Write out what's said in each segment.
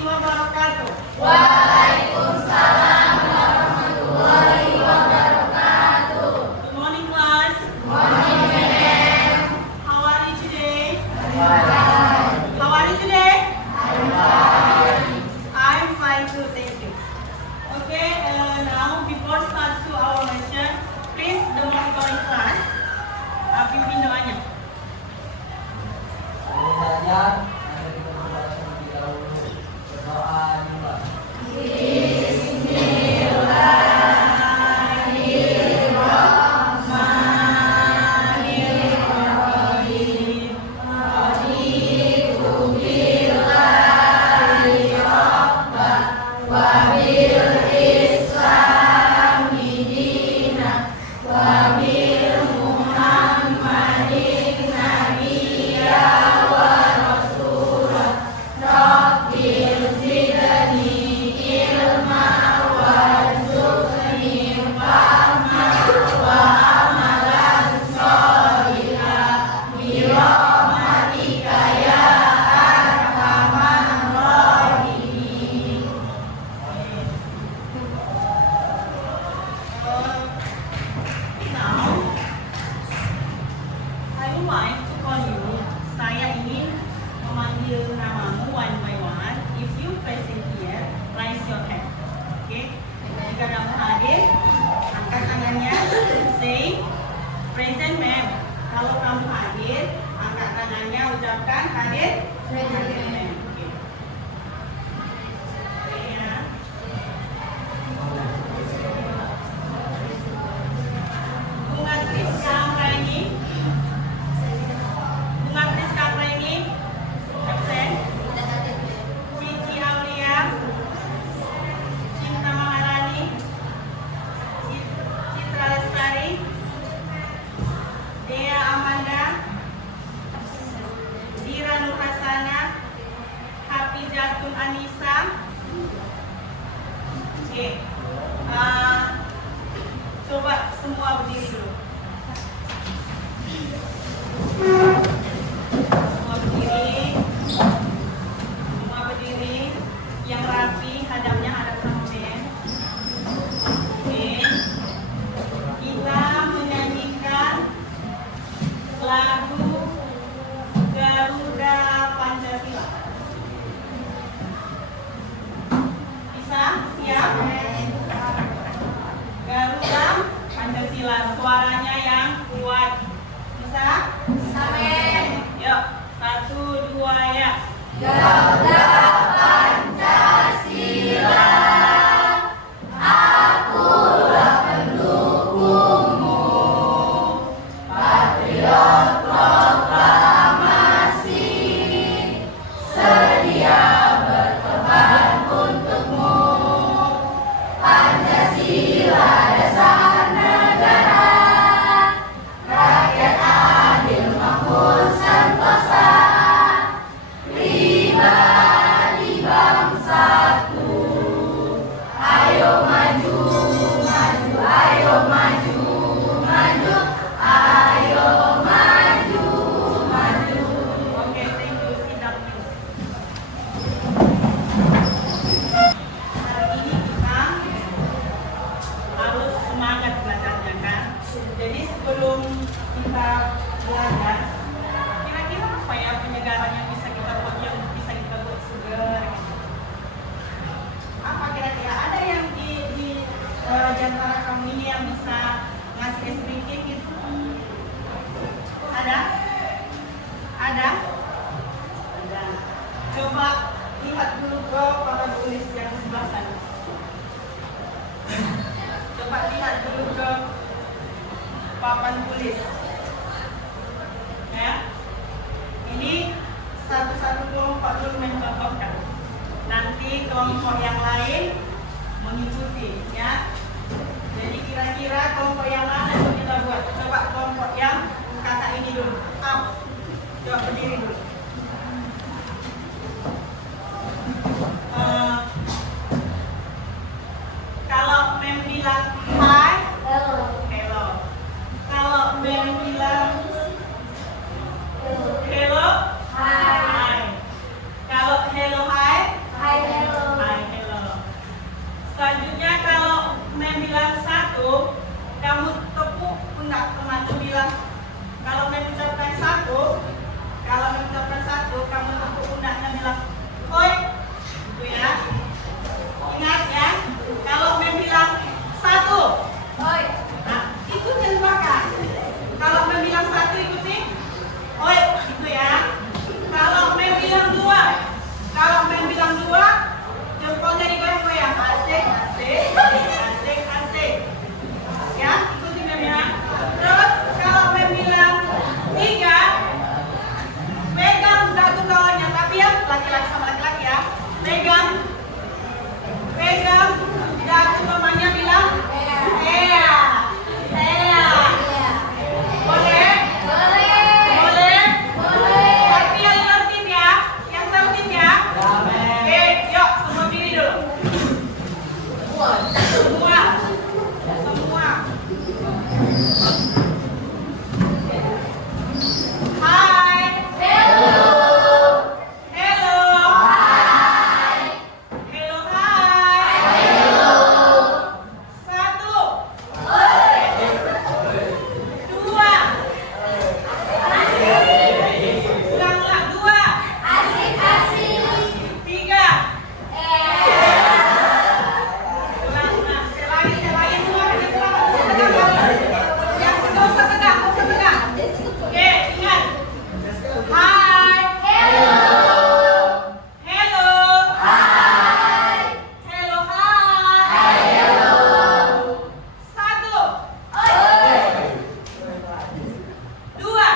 wabarakatuh. Waalaikumsalam warahmatullahi wabarakatuh. Good morning, class. Morning, madam. How are you today? Fine. How are you today? I'm fine. I'm fine too, thank you. Okay, now before start to our lesson, please the monitoring class, pimpin doanya. Sebelum belajar, mari kita berdoa terlebih dahulu. Berdoa juga. Now, I would like to call you. Saya ingin memanggil namamu one by one. If you present here, raise your hand. Okay? Jika kamu hadir, angkat tangannya. Say, present ma'am. Kalau kamu hadir, angkat tangannya, ucapkan hadir. Hadir ma'am. Okay. Okay, ya. Bunga Triska Anggraini. Bunga Triska Anggraini. Absen. Cici Aulia. Cinta Maharani. Citra Lestari. Dea Amanda. Dira Nur Hasana. Hafizatun Anissa. Oke. Coba semua berdiri dulu. Semua berdiri. Semua berdiri. Yang rapi, hadapnya hadap sama Ben. Oke. Kita menyanyikan lagu Garuda Pancasila. Bisa? Siap? Garuda Pancasila, suaranya yang kuat. Bisa? Amin. Yuk, 1, 2, ya. Garuda Pancasila, akulah pendukungmu. Patriot proklamasi, sedia berkorban untukmu. Pancasila dasar negara, rakyat adil makmur sentosa, pribadi bangsaku. Ayo maju, maju, ayo maju, maju, ayo maju, maju. Oke, thank you. Sit down, please. Hari ini kita harus semangat belajarnya kan. Jadi sebelum kita belajar, kira-kira apa ya penyegaran yang bisa kita buat segar? Gitu. Apa kira-kira ada yang di antara kamu ini yang bisa ngasih sedikit gitu? Ada? Ada? Ada. Coba lihat dulu ke papan tulis yang sebelah sana. Coba lihat dulu ke papan tulis. Ya. Ini satu-satu kelompok dulu mencontohkan. Nanti kelompok yang lain mengikuti, ya. Jadi kira-kira kelompok yang mana yang kita buat? Coba kelompok yang kakak ini dulu. Up. Coba berdiri dulu. Kalau mem bilang hi, hello. Kalau mem bilang hello, hi. Kalau hello, hi, satu, kamu tepuk pundak temanmu bilang. Kalau mengucapkan satu, kamu tepuk pundaknya bilang, "Oi," gitu ya. Ingat ya, kalau bilang satu, Oi. nah, itu tembakan. Kalau bilang satu ikuti, "Oi," gitu ya. Kalau bilang dua, jempolnya digoyang-goyang. Asik, asik, asik, asik. Ya, ikuti ya. Terus kalau bilang tiga, pegang dagu kawannya, tapi ya laki-laki sama laki-laki ya. Pegang dagu temannya bilang, "Iya, iya." Boleh? Boleh? Tapi yang tertib ya. Oke, yuk semua diri dulu. Semua. Hai. Hello. Satu. Dua. Ulang-ulang. Dua. Tiga. Ulang-ulang. Sekali semua. Yang nggak usah tegang. Oke, ingat. Hai. Hello. Hai. Satu. Dua.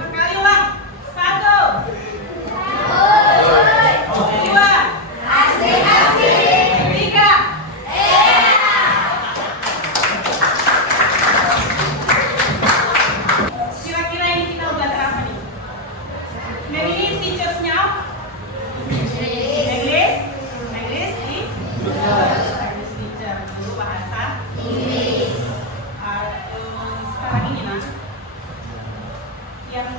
Sekali ulang. Satu. Dua. Tiga. Kira-kira ini kita belajar apa nih? Maybe teachers-nya English teacher dulu bahasa sekarang ini mas, yang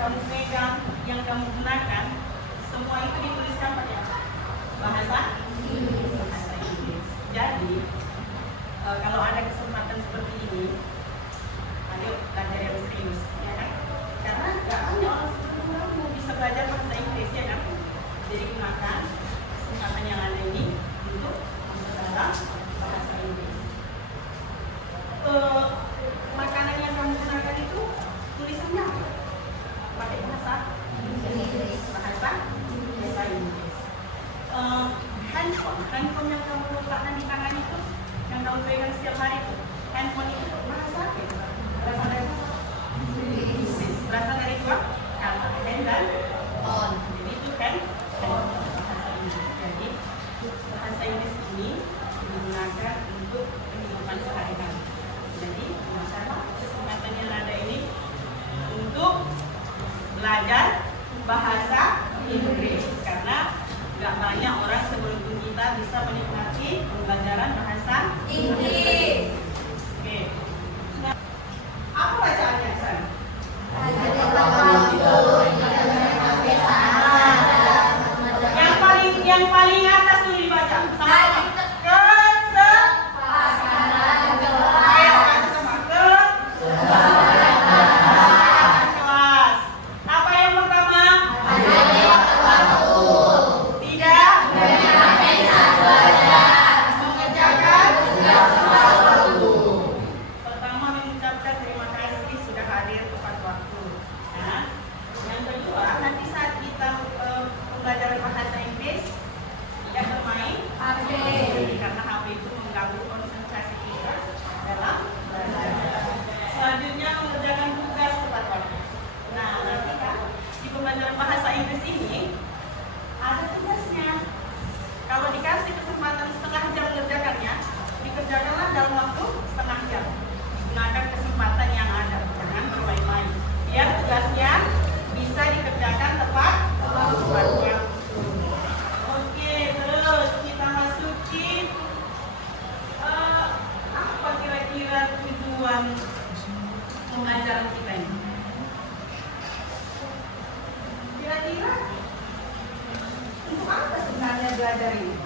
kamu pegang, yang kamu gunakan, semua itu dituliskan pakai apa? Bahasa Inggris. Jadi kalau ada kesempatan seperti ini, ayo belajar yang serius, ya kan? Karena nggak hanya orang seperti kamu bisa belajar bahasa Inggris, ya kan? Jadi gunakan kesempatan yang ada ini untuk belajar bahasa Inggris. Makanan yang kamu gunakan itu tulisannya apa? Pakai bahasa Inggris. Handphone yang kamu letakkan di tangan itu, yang kamu pegang setiap hari itu, handphone itu bahasa apa? Berasal dari dua kata, hand dan on. Jadi itu kan bahasa Inggris. Jadi bahasa Inggris ini digunakan untuk kehidupan sehari-hari. Jadi masalah kesempatan yang ada ini untuk belajar bahasa Inggris, karena nggak banyak orang sebelum kita bisa menikmati pembelajaran bahasa Inggris. Oke. Nah, apa bacaannya sana? Yang paling atas dulu dibaca. Sama. Apa yang pertama? Tidak mengerjakan. Pertama mengucapkan terima kasih sudah hadir tepat waktu. Nah, yang kedua, nanti saat kita pembelajaran bahasa Inggris tidak bermain HP, karena HP itu mengganggu konsentrasi kita dalam belajar. Selanjutnya mengerjakan tugas tepat waktu. Nah, nanti kan di pembelajaran bahasa Inggris ini ada tugasnya. Kalau dikasih kesempatan setengah jam mengerjakannya, dikerjakanlah dalam waktu setengah jam. Gunakan kesempatan yang ada, jangan bermain-main. Biar tugasnya bisa dikerjakan tepat waktu. Oke, terus kita masuki apa kira-kira tujuan pembelajaran kita ini? Kira-kira untuk apa sebenarnya belajar ini?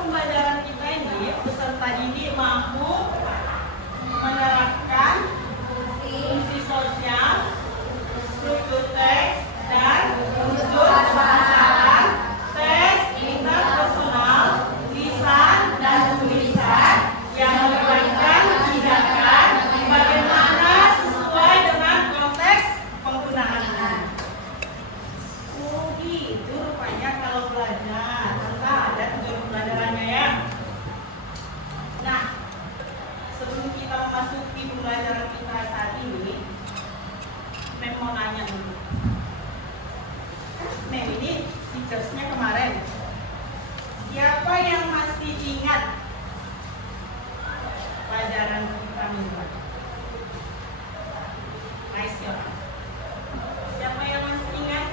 pembelajaran kita ini, peserta didik mampu menerapkan fungsi sosial, struktur teks, dan unsur kebahasaan, teks interpersonal, lisan dan tulisan yang melibatkan tindakan bagaimana sesuai dengan konteks penggunaannya. Oh gitu rupanya kalau belajar, kita ada tujuan pembelajarannya ya. Nah, sebelum kita memasuki pembelajaran kita saat ini, Mem mau nanya dulu. Mem ini teachersnya kemarin. Siapa yang masih ingat pelajaran kita minggu lalu? Raise your hand. Siapa yang masih ingat?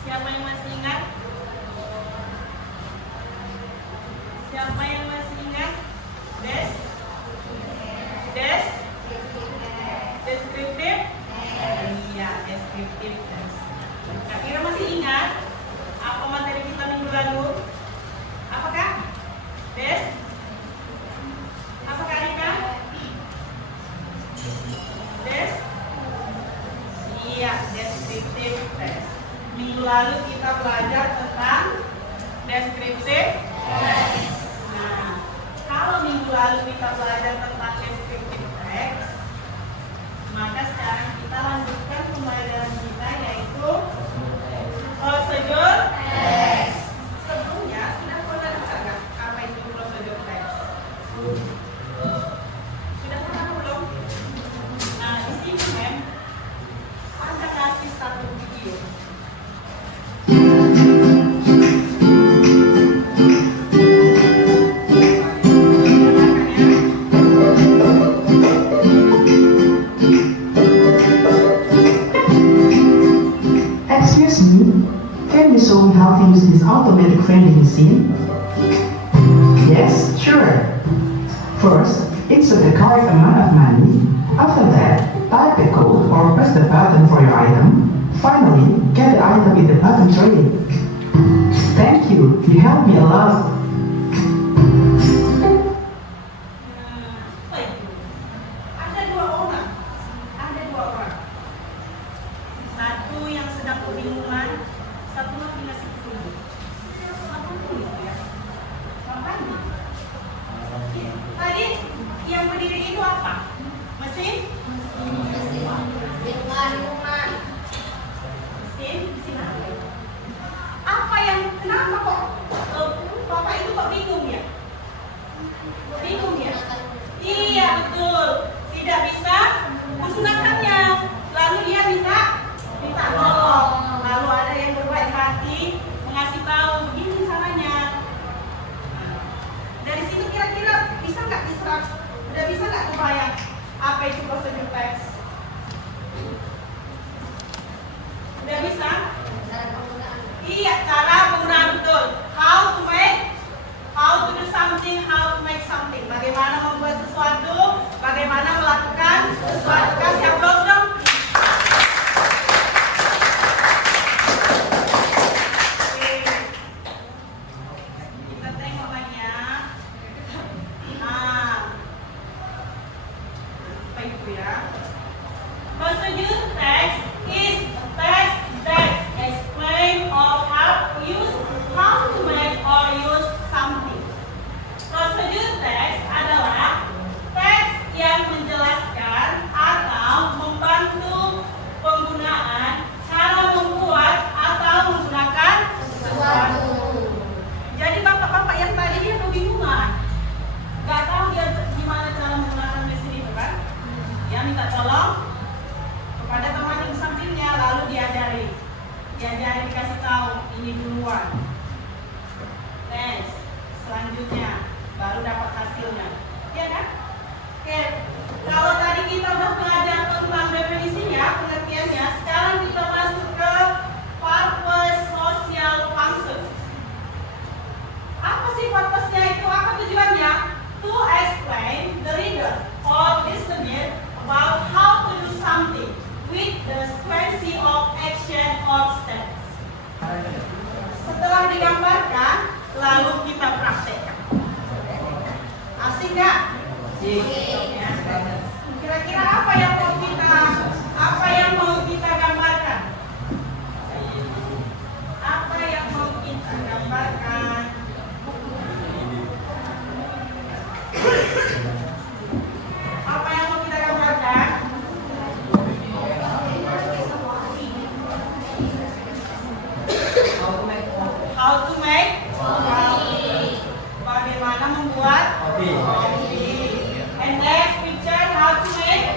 Siapa yang masih ingat? Siapa yang masih ingat? Des? Deskriptif? Iya, deskriptif. Kira masih ingat apa materi kita minggu lalu? Apakah? Des? Apakah Rika? Des? Iya, deskriptif test. Minggu lalu kita belajar tentang deskriptif test. Nah, kalau minggu lalu kita belajar tentang deskriptif test, maka sekarang kita lanjutkan pembelajaran kita yaitu prosedur teks. Sebelumnya sudah pernah dengar nggak apa itu prosedur teks? Sudah pernah belum? Nah di sini Mem ada kasih satu video. Excuse me, can you show me how to use this automatic vending machine? Yes, sure. First, insert the correct amount of money. After that, type the code or press the button for your item. Finally, get the item in the button tray. Thank you, you helped me a lot. Ada dua orang. Satu yang sedang kebingungan, satu lagi ngasih petunjuk. Apa tulis ya? Makanya. Tadi yang berdiri itu apa? Mesin? Mesin? Apa yang kenapa kok Bapak itu kok bingung ya? Bingung ya? Iya betul. Tidak bisa menggunakannya. Lalu dia minta tolong. Lalu ada yang berbaik hati mengasih tahu begini caranya. Dari sini kira-kira bisa nggak diserap? Udah bisa nggak kebayang apa itu prosedur teks? Udah bisa? Iya, cara penggunaan betul. How to do something, how to make something. Bagaimana membuat sesuatu, bagaimana melakukan sesuatu. Kasih aplaus dong. Oke. Kita tengok lagi ya. Nah, apa itu ya? Prosedur teks is a text that explain or how to make or use something. Prosedur teks adalah teks yang menjelaskan atau membantu penggunaan cara membuat atau menggunakan sesuatu. Jadi bapak-bapak yang tadi dia kebingungan, nggak tahu dia gimana cara menggunakan mesin itu kan? Dia minta tolong kepada teman yang di sampingnya, lalu diajari dikasih tahu ini duluan. Next, selanjutnya baru dapat hasilnya, ya kan? Oke, kalau tadi kita udah belajar tentang definisinya, pengertiannya, sekarang kita masuk ke purpose social function. Apa sih purpose-nya itu? Apa tujuannya? To explain the reader or listener about how to do something with the sequence of action or steps. Setelah digambarkan, lalu Kira-kira apa yang mau kita gambarkan? Apa yang mau kita gambarkan? Apa yang mau kita gambarkan? How to make coffee. Bagaimana membuat kopi. And next picture, how to make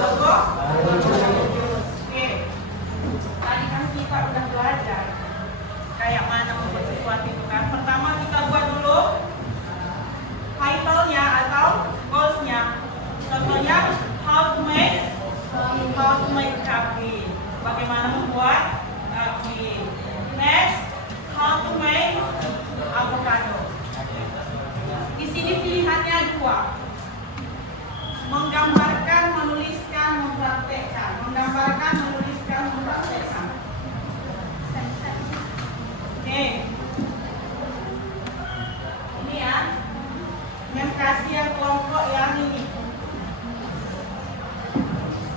logo. Oke. Tadi kan kita udah belajar kayak mana membuat sesuatu itu kan. Pertama kita buat dulu title-nya atau goals-nya. Contohnya how to make coffee. Bagaimana membuat coffee. Next, how to make avocado. Di sini pilihannya dua. Menggambarkan, menuliskan, mempraktekkan. Menggambarkan, menuliskan, mempraktekkan. Oke. Ini ya. Yang kasih yang kelompok yang ini.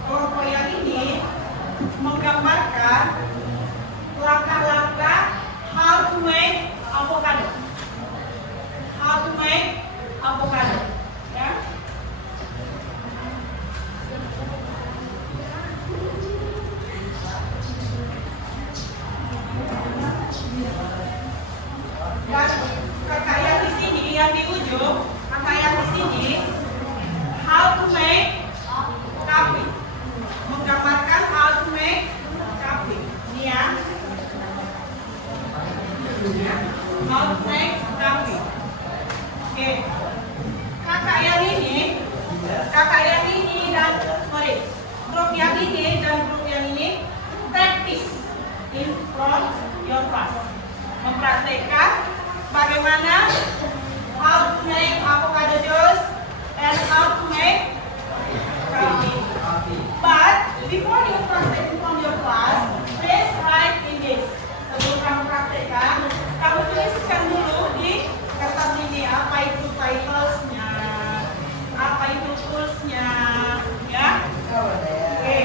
Kelompok yang ini menggambarkan langkah-langkah how to make avocado. How to make avocado. Ya. Dan kakak yang di sini, yang di ujung, kakak yang di sini, how to make coffee. Menggambarkan how to make coffee. Ini ya. How to make coffee. Oke. Kakak yang ini dan grup yang ini dan grup yang ini practice in front your class. Mempraktekkan bagaimana how to make avocado juice and how to make coffee. But before you practice in front your class, please write in this. Sebelum kamu praktekkan, kamu tuliskan dulu di kertas ini apa itu titlesnya, apa itu toolsnya, ya. Oke.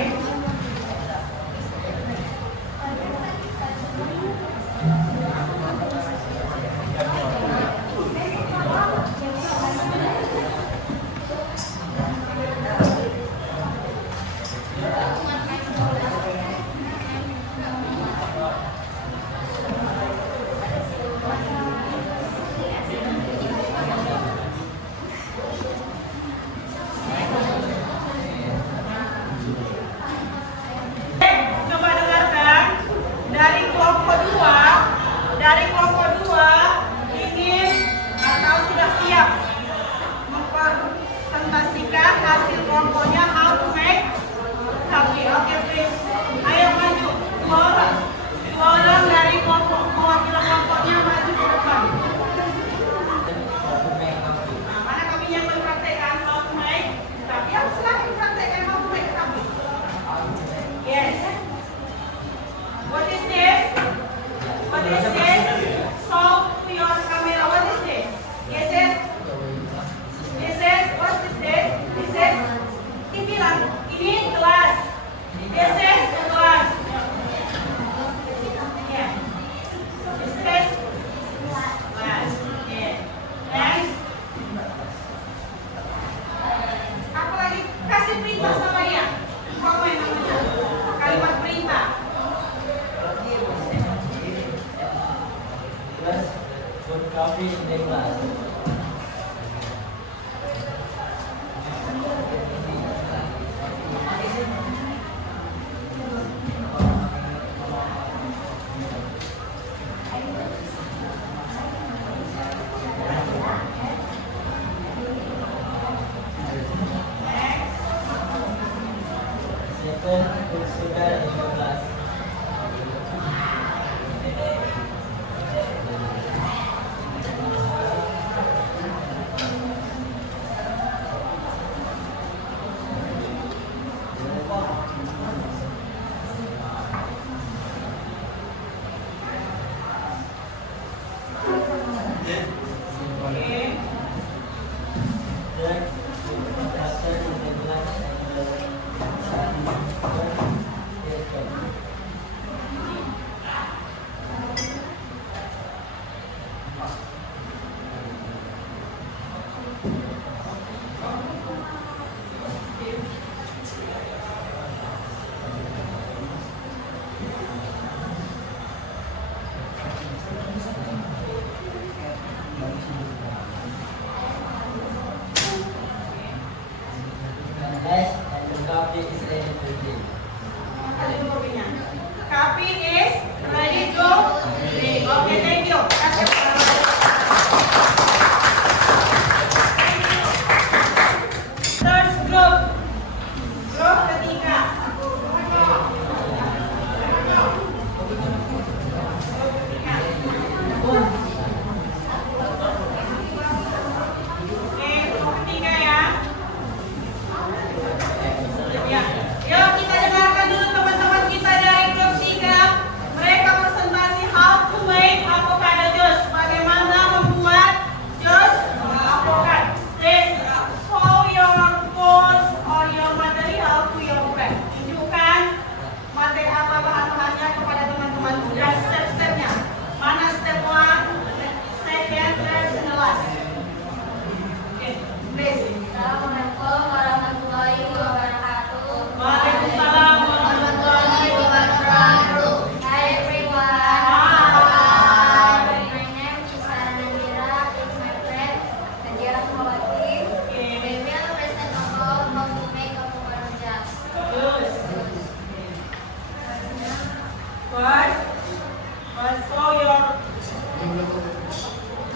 First, show your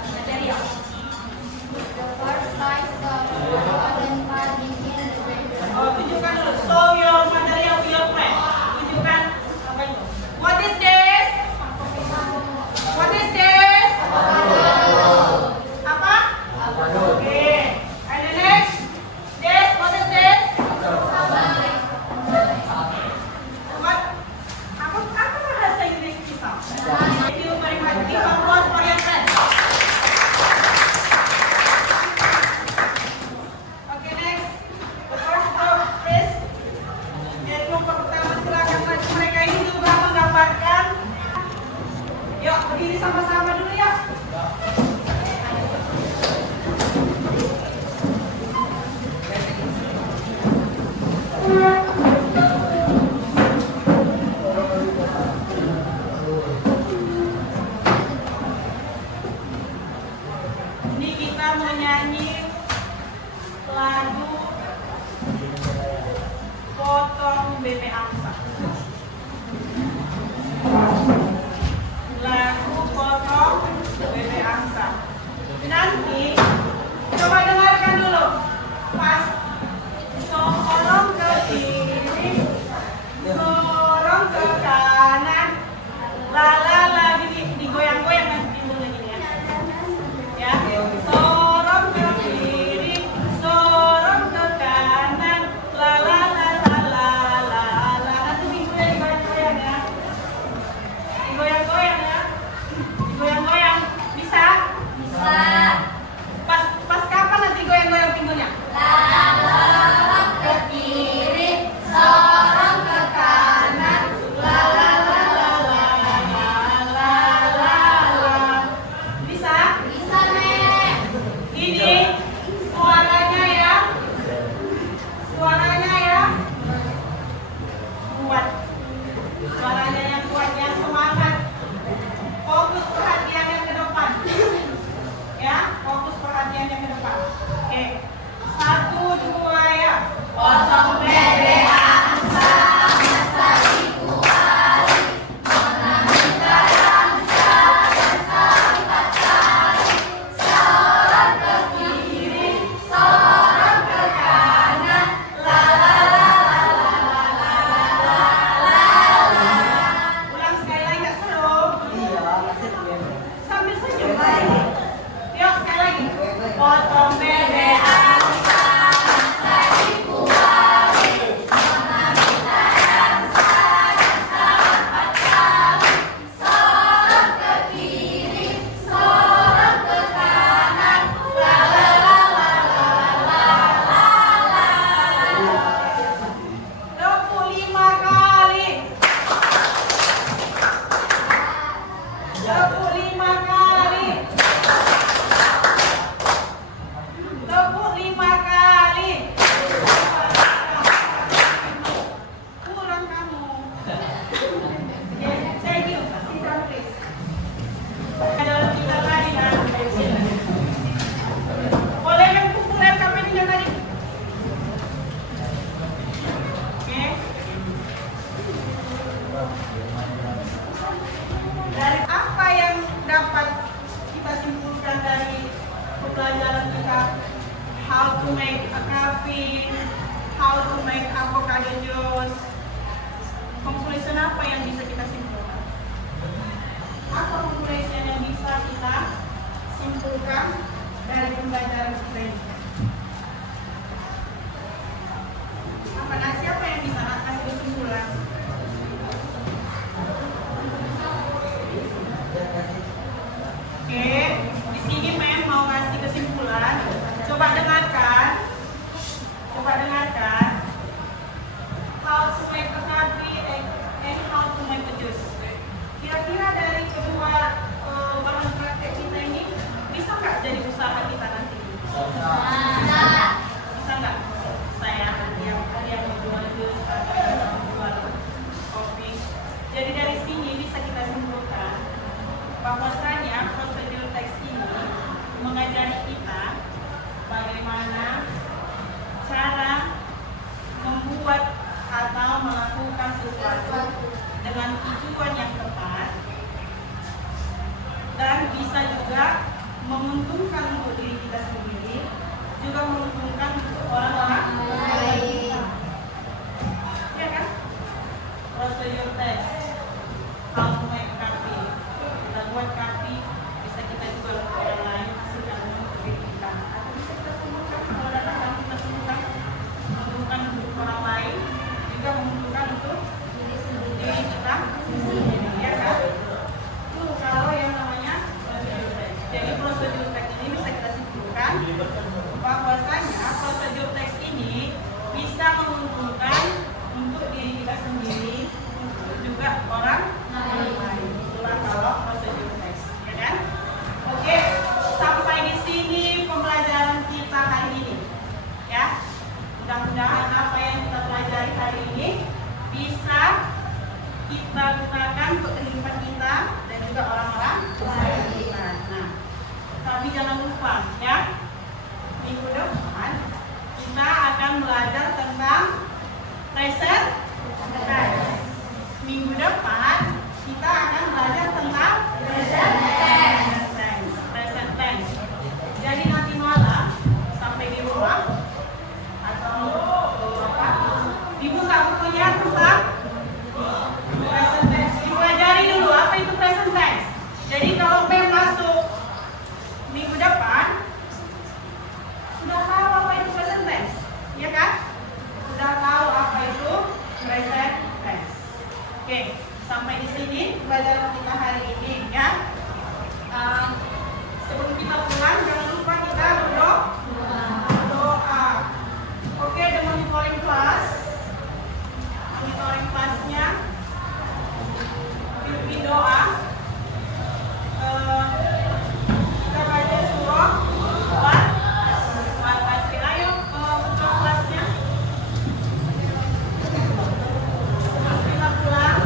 material. The first slide is the modern part begin the Oh, tunjukkan dulu. Show your material to your friend. Tunjukkan apa itu? What is this? What is this? Apa? Okay. And the next? This, what is this? What? Apa bahasa Inggris pisau? Thank you very much. Give applause for your friend. Okay, next. The first group, please. Jadi kelompok pertama silakan maju. Mereka ini juga menggambarkan. Yuk, berdiri sama-sama dulu ya. Ini kita mau nyanyi lagu Potong Bebek Angsa. Lagu Potong Bebek Angsa. Nanti coba dengarkan dulu. Pas sorong ke kiri, sorong ke kanan, la digoyang-goyang nanti timbulnya gini ya. Ya, sorong ke kiri, sorong ke kanan, la. Nanti minggunya digoyang-goyang ya. Digoyang-goyang ya. Digoyang-goyang. Bisa? Bisa. Pas kapan nanti goyang-goyang pinggulnya? Sorong ke kiri, sorong ke kanan, Bisa? Bisa, Nek. Ini suaranya ya. Suaranya ya. Kuat. Suaranya yang kuat, yang semangat. Fokus perhatiannya ke depan. Ya, fokus perhatiannya ke depan. Oke. 1, 2 ya. Potong bebek angsa, masa dikuali, mengambil angsa, angsa 4 kali, sorong ke kiri, sorong ke kanan, Ulang sekali lagi, nggak seru? Iya, asik ya. Sambil senyum lagi. Yuk, sekali lagi. Potong bebek angsa, masa dikuali, mengambil angsa, angsa 4 kali, sorong ke kiri, sorong ke kanan, 25 kali. 25 kali. 25 kali. Kurang kamu. Yeah, thank you. Sit down, please. Ada kita lagi kan? Boleh yang populer kampanye tadi? Oke. Dari apa yang dapat kita simpulkan dari pembelajaran kita? How to make a coffee, how to make avocado juice. Conclusion apa yang bisa kita simpulkan? Apa conclusion yang bisa kita simpulkan dari pembelajaran kita ini? Apa siapa yang bisa kasih kesimpulan? Oke, di sini Mem mau kasih kesimpulan. Coba dengarkan. How to make a coffee and how to make a juice. Kira-kira dari kedua bahan praktek kita ini bisa nggak jadi usaha kita nanti? Bisa. juga menguntungkan orang-orang lain. Ya kan? Prosedur tes. Kalau mau kartu, kita buat kartu, bisa kita jual ke orang lain, hasilkan untuk kita. Atau bisa kita sembuhkan kalau datang dan kita sembuhkan, menguntungkan untuk orang lain, juga menguntungkan untuk diri kita sendiri. Ya kan? Itu kalau yang namanya prosedur tes. Jadi prosedur tes ini bisa kita simpulkan bahwasanya prosedur tes ini bisa menguntungkan untuk diri kita sendiri, untuk juga orang lain. Itulah kalau prosedur tes, ya kan? Oke, sampai di sini pembelajaran kita hari ini. Ya, mudah-mudahan apa yang kita pelajari hari ini bisa kita gunakan untuk kehidupan kita dan juga orang-orang lain. Nah, tapi jangan lupa ya, minggu depan kita akan belajar tentang present tense. Minggu depan kita akan belajar tentang present tense. Present tense. Jadi nanti malam sampai di rumah atau dibuka bukunya tentang present tense. Dipelajari dulu apa itu present tense. Jadi kalau pengen masuk minggu depan sudah tahu apa itu present tense, ya kan? Sudah tahu apa itu present tense. Oke, sampai di sini pelajaran kita hari ini ya. Sebelum kita pulang jangan lupa kita berdoa. Oke, the monitoring class. Monitoring classnya pimpin doa. Kita baca surah Al-Fatihah. Ayo untuk kelasnya. Sebelum kita pulang.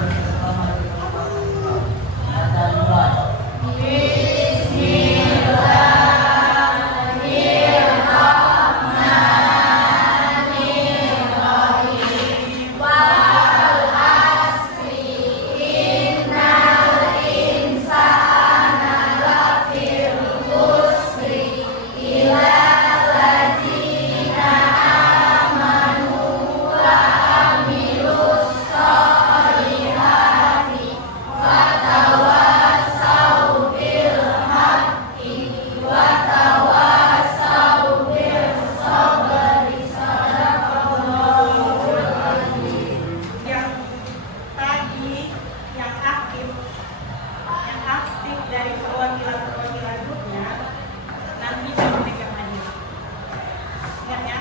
Dari perwakilan grupnya nanti saya berikan hadiah. Ingat ya.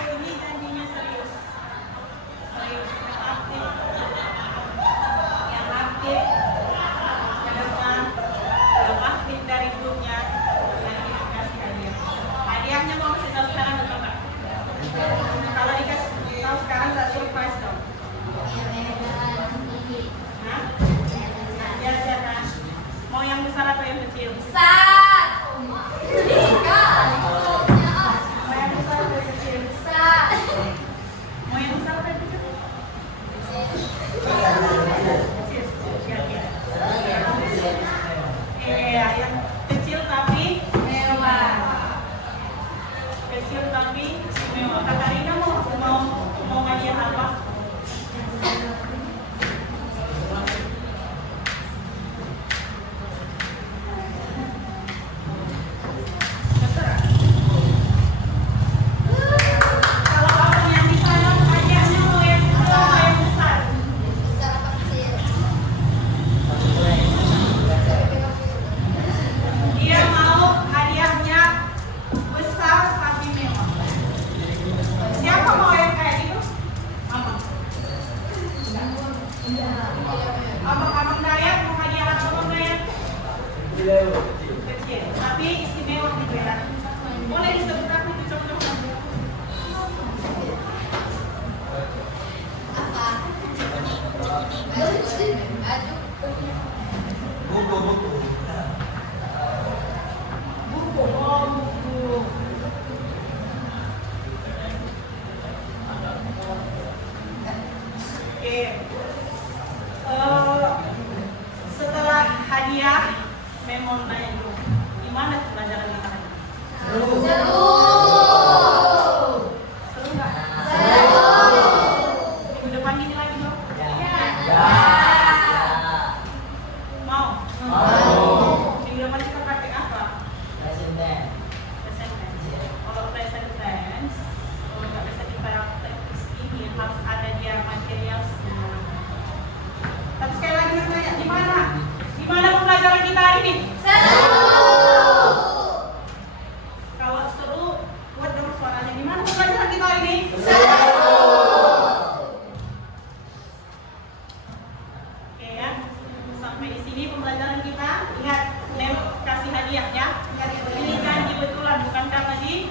Ini janjinya serius. Serius, yang aktif. Yang aktif ke depan, yang aktif dari grupnya nanti dikasih hadiah. Hadiahnya mau kasih tahu sekarang atau enggak? Kalau dikasih tahu sekarang tak surprise dong. Hah? Ya, kan? Mau yang besar atau yang kecil? Besar. Mau yang besar atau yang kecil? Besar. Mau yang besar atau yang kecil? Kecil. Yang kecil tapi mewah. Kecil tapi mewah. Kak Karina mau hadiah apa? Terserah. Kalau abang yang di sana hadiahnya mau yang kecil atau yang besar? Besar apa kecil? Dia mau hadiahnya besar tapi mewah. Siapa mau yang kayak gitu? Mama. Abang Dayat mau hadiah apa abang Dayat? Kecil, tapi istimewa gitu ya. Boleh disebut apa itu contohnya? Apa? Aduh. Buku. Buku, oh buku. Oke. Setelah kasih hadiahnya. Ini janji betulan, bukankah tadi?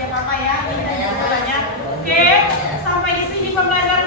Ya Papa ya, ini janji betulannya. Oke, sampai di sini pembelajaran